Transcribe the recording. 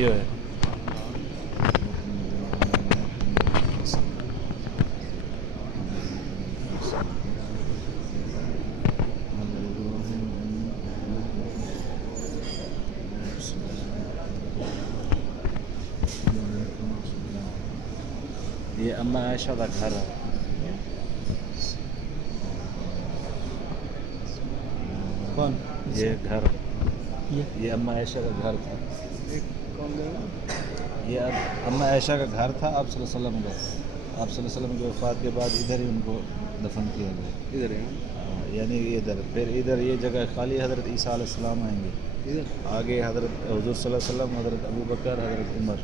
Video है। ये अम्मा आयशा का घर है। कौन? ये घर, ये ये अम्मा आयशा का घर था। कौन गया? ये अम्मा आयशा का घर था आप सल्लल्लाहु अलैहि वसल्लम का। आप सल्लल्लाहु अलैहि वसल्लम की वफ़ात के बाद इधर ही उनको दफन किया गया। इधर है यानी इधर फिर इधर ये जगह खाली हज़रत ईसा अलैहिस्सलाम आएंगे। इधर। आगे हज़रत हुज़ूर सल्लल्लाहु अलैहि वसल्लम, हज़रत अबू बकर, हज़रत उमर।